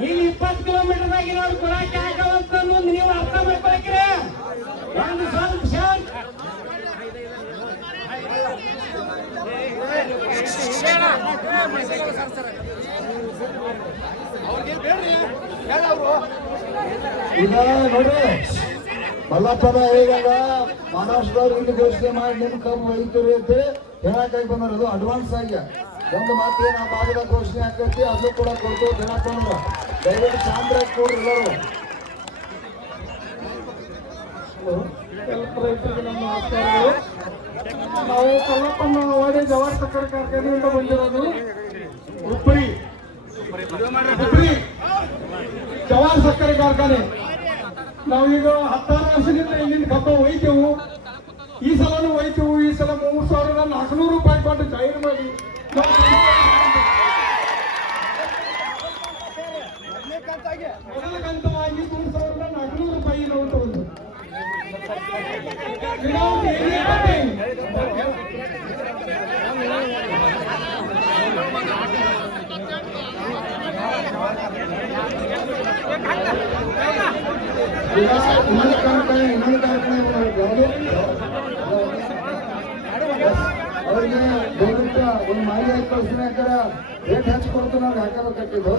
ಇಲ್ಲಿ ಇಪ್ಪತ್ತು ಕಿಲೋಮೀಟರ್ ಇರೋರು ಕೊಡಕ್ಕೆ ಅನ್ನೋದು ನೀವು ಅರ್ಥ ಮಾಡ್ಕೊಳಕ್ರೆ ಒಂದು ಸ್ವಲ್ಪ ನೋಡ್ರಿ. ಮಲ್ಲಪ್ಪನ ಹೇಗಲ್ಲ ಮಹಾರಾಷ್ಟ್ರದವ್ರು ಇಲ್ಲಿ ಘೋಷಣೆ ಮಾಡಿ ನಿಮ್ ಕಬ್ಬು ಒಯ್ತೀರಿ ಅಂತ ಹೇಳಕ್ಕಾಗಿ ಬಂದ್ರೆ ಅದು ಅಡ್ವಾನ್ಸ್ ಆಗಿ. ಒಂದು ಮಾತು ಏನು ಆ ಭಾಗದ ಘೋಷಣೆ ಆಕೈತಿ ಅದು ಕೂಡ ಕೊಡ್ತು ಹೇಳಕೊಂಡ್ರ ದಯವಿಟ್ಟು ಚಾಂದ್ರ ಕೊಡ್ರಿ ಎಲ್ಲರೂ. ನಾವು ಕಲ್ಲಪ್ಪನ ವಾಡಿ ಜವಾಹರ್ ಸಕ್ಕರೆ ಕಾರ್ಖಾನೆಯಿಂದ ಬಂದಿರೋದು. ಉಪ್ಪರಿ ಉಪ್ಪರಿ ಜವಾಹರ್ ಸಕ್ಕರೆ ಕಾರ್ಖಾನೆ. ನಾವೀಗ ಹತ್ತಾರು ವರ್ಷದಿಂದ ಇಲ್ಲಿಂದ ಕಬ್ಬ ಒಯ್ತೇವು. ಈ ಸಲನೂ ಒಯ್ತೇವು, ಈ ಸಲ ಮೂರು ಸಾವಿರದ ನಾಲ್ಕುನೂರು ರೂಪಾಯಿ ಕೊಟ್ಟು ಜಾಹೀರು ಮಾಡಿ. ನಾವು ಮೊದಲ ದಯವಿಟ್ಟು ಒಂದು ಮಾಲಿ ಆಯ್ತು ಕಳ್ಸಿನ ಹಾಕಾರ ರೇಟ್ ಹೆಚ್ಚು ಕಟ್ಟಿದ್ದು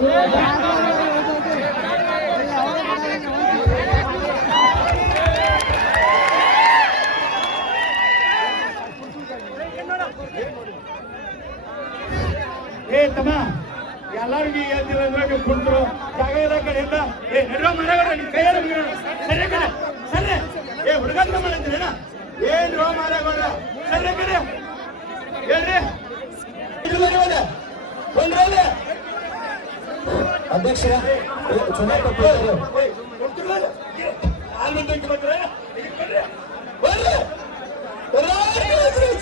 ಏ, ತಮ್ಮ ಎಲ್ಲರಿಗೂ ಹೇಳ್ತಿಲ್ಲ ಅಂದ್ರೆ ಕುಂಟ್ರು. ಜಾಗ ಇಲ್ಲ ಕಡೆಯಿಂದ ಏ, ನಡುವ ಮರಗಳ ನಿನ್ ಕೈಯಾರ ಸರಿ ಕಡೆ ಸರಿ. ಏ ಹುಡುಗಂತ ಮಾಡಿದ್ರೇನ ಏನ್ ರೋ ಸರಿ ಕಡೆ ಅಧ್ಯಕ್ಷರ ಚುನಾವಣೆ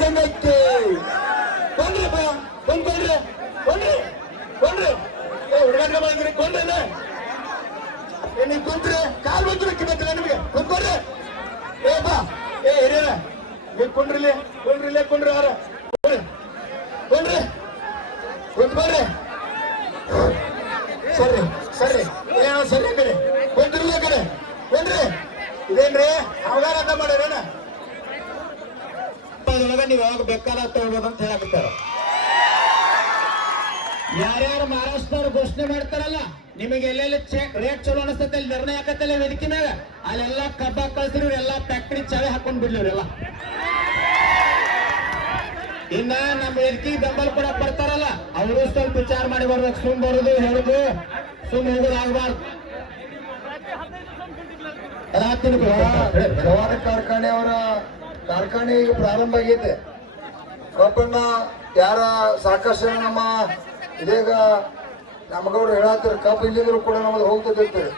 ಸಂಘಕ್ಕೆ ಕೊಂಡ್ರಪ್ಪ ಕೊಂಡ್ಕೊಂಡ್ರೆ ಕೊಂಡ್ರಿ. ಕೊಂಡ್ರಿ ಏ ಹುಡುಗಂಗ ಬಂದ್ರಿ ಕೊಂಡ್ರೇನ ಏ ನೀವು ಕೊಂಡ್ರೆ ಕಾಲ್ ಬಂದ್ರೆ ಕಿಮ್ಮತ್ತಿಲ್ಲ ನಿಮಗೆ. ಕೊಂಡ್ಕೊಂಡ್ರೆ ಏ ಬಾ ಏ ಹಿರಿಯರ ನೀವು ಕೊಂಡ್ರಿಲಿ ಕೊಂಡ್ರಿಲೆ ಕೊಂಡ್ರಿ ಯಾರ ಕೊಂಡ್ರಿ ಕೊಂಡ್ರಿ ಕೊಂಡ್ಕೊಂಡ್ರಿ ಸರಿ ಸರಿ. ಏನೋ ಸರಿ ಕಡೆ ಕೊಂಡ್ರಿಲ್ಲ ಕಡೆ. ಬಂದ್ರಿ. ಇದೇನ್ರಿ? ಅವಗಾರ ಅಂತ ಮಾಡ್ಯಾರೇನ ಅದ್ರೊಳಗ ನೀವು ಯಾವಾಗ ಬೇಕಾದ ತಗೋಬೋದು ಅಂತ ಹೇಳಕತ್ತಾರ. ಯಾರ್ಯಾರು ಮಹಾರಾಷ್ಟ್ರದವ್ರು ಘೋಷಣೆ ಮಾಡ್ತಾರಲ್ಲ, ನಿಮಗೆ ಎಲ್ಲೆಲ್ಲಿ ರೇಟ್ ಚಲೋ ಅನಿಸ್ತೈತೆ, ಅಲ್ಲಿ ನಿರ್ಣಯ ಆಕತ್ತಲ್ಲ ವೇದಿಕೆ ಮ್ಯಾಗ? ಅಲ್ಲೆಲ್ಲ ಕಬ್ಬ ಕಳ್ಸಿರಿ ಎಲ್ಲಾ ಫ್ಯಾಕ್ಟ್ರಿ ಚಾವೆ ಹಾಕೊಂಡ್ ಬಿಡ್ಲಿ ಇವ್ರೆಲ್ಲ ಇನ್ನ ನಮ್ಮ ವೇದಿಕೆ ಬೆಂಬಲ ಕೂಡ ಬರ್ತಾರಲ್ಲ ಅವರು ಸ್ವಲ್ಪ ವಿಚಾರ ಮಾಡಿ ಬರ್ಬೇಕು. ಸುಮ್ ಬರುದು ಹೇಳುದು ಸುಮ್ ಹೋಗೋದು ಆಗ್ಬಾರ್ದು. ರಾತ್ರಿ ಜವಾರಿ ಕಾರ್ಖಾನೆ ಅವರ ಕಾರ್ಖಾನೆ ಈಗ ಪ್ರಾರಂಭ ಆಗೈತೆ. ಕಬ್ಬನ್ನ ಯಾರ ಸಾಕಷ್ಟು ನಮ್ಮ ಇದೀಗ ನಮಗವ್ರು ಹೇಳತ್ತಾರ ಕಬ್ಬು ಇಲ್ಲಿದ್ರು ಕೂಡ ನಮ್ಮದು ಹೋಗ್ತಿರ್ತೇವೆ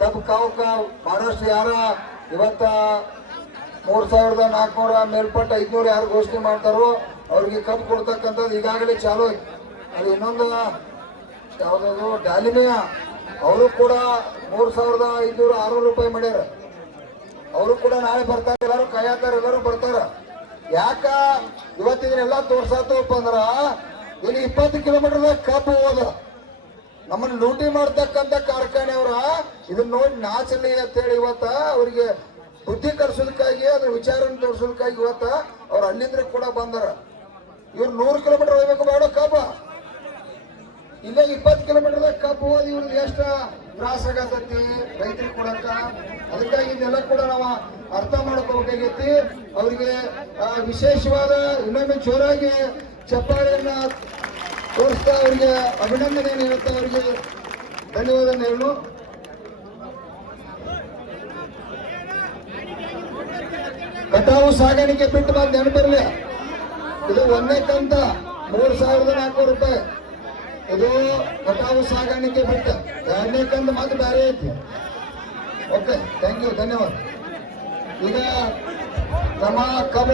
ಕಬ್ಬು ಕಾವು ಕಾವು. ಮಹಾರಾಷ್ಟ್ರ ಯಾರ ಇವತ್ತ ಮೂರ್ ಸಾವಿರದ ನಾಲ್ಕುನೂರ ಮೇಲ್ಪಟ್ಟ ಐದ್ನೂರು ಯಾರು ಘೋಷಣೆ ಮಾಡ್ತಾರೋ ಅವ್ರಿಗೆ ಕಬ್ಬು ಕೊಡ್ತಕ್ಕಂಥದ್ದು ಈಗಾಗಲೇ ಚಾಲು ಆಯ್ತು. ಅಲ್ಲಿ ಇನ್ನೊಂದು ಯಾವುದಾದ್ರು ಡಾಲಿಮಿಯ ಅವರು ಕೂಡ ಮೂರ್ ಸಾವಿರದ ಐದ್ನೂರ ಆರುನೂರು ರೂಪಾಯಿ ಮಾಡ್ಯಾರ. ಅವರು ಕೂಡ ನಾಳೆ ಬರ್ತಾರೆ, ಎಲ್ಲರೂ ಹಾಕಾರ ಎಲ್ಲರೂ ಬರ್ತಾರ. ಯಾಕ? ಇವತ್ತಿದನ್ನೆಲ್ಲ ತೋರ್ಸಾತಪ್ಪ ಅಂದ್ರ, ಇಲ್ಲಿ ಇಪ್ಪತ್ತು ಕಿಲೋಮೀಟರ್ ಕಬ್ಬು ಹೋದ. ನಮ್ಮನ್ನ ಲೂಟಿ ಮಾಡ್ತಕ್ಕಂತ ಕಾರ್ಖಾನೆಯವರ ಇದನ್ನ ನೋಡಿ ನಾಚಲಿ ಅಂತೇಳಿ ಇವತ್ತ ಅವರಿಗೆ ಬುದ್ಧಿ ಕಲಿಸೋದಕ್ಕಾಗಿ, ಅದ್ರ ವಿಚಾರನ ತೋರಿಸೋದಕ್ಕಾಗಿ ಇವತ್ತ ಅವ್ರು ಅಲ್ಲಿಂದ್ರ ಕೂಡ ಬಂದಾರ. ಇವ್ರು ನೂರು ಕಿಲೋಮೀಟರ್ ಹೋಗ್ಬೇಕು, ಬೇಡ ಕಬ್ಬ. ಇಲ್ಲೇ ಇಪ್ಪತ್ತು ಕಿಲೋಮೀಟರ್ ಕಬ್ಬು ಹೋದ ಇವ್ರಿಗೆ ಎಷ್ಟ ತ್ರಾಸ ಆಗತೈತಿ ರೈತರಿಗೆ ಕೊಡಕ? ಅದಕ್ಕಾಗಿ ಇದೆಲ್ಲ ಕೂಡ ನಾವು ಅರ್ಥ ಮಾಡ್ಕೋಬೇಕಾಗೈತಿ. ಅವರಿಗೆ ವಿಶೇಷವಾದ ಇನ್ನೊಮ್ಮೆ ಜೋರಾಗಿ ಚಪ್ಪಾಳೆಯನ್ನ ತೋರಿಸ್ತಾ ಅವರಿಗೆ ಅಭಿನಂದನೆಯನ್ನು ಹೇಳ್ತಾ ಅವರಿಗೆ ಧನ್ಯವಾದ ಹೇಳು ಕಟಾವು ಸಾಗಾಣಿಕೆ ಬಿಟ್ಟು ಬಂದು ನೆನಪಿರ್ಲಿ. ಇದು ಒಂದೇ ಕಂತ, ಮೂರ್ ಸಾವಿರದ ನಾಲ್ಕುನೂರು ರೂಪಾಯಿ. ಇದು ಕಟಾವು ಸಾಗಾಣಿಕೆ ಬಿಟ್ಟ. ಎರಡನೇ ಕಂತ ಮಾತು ಬೇರೆ ಐತಿ. ಓಕೆ ಥ್ಯಾಂಕ್ ಯು ಧನ್ಯವಾದ. ಈಗ ನಮ್ಮ ಕಬ್ಬು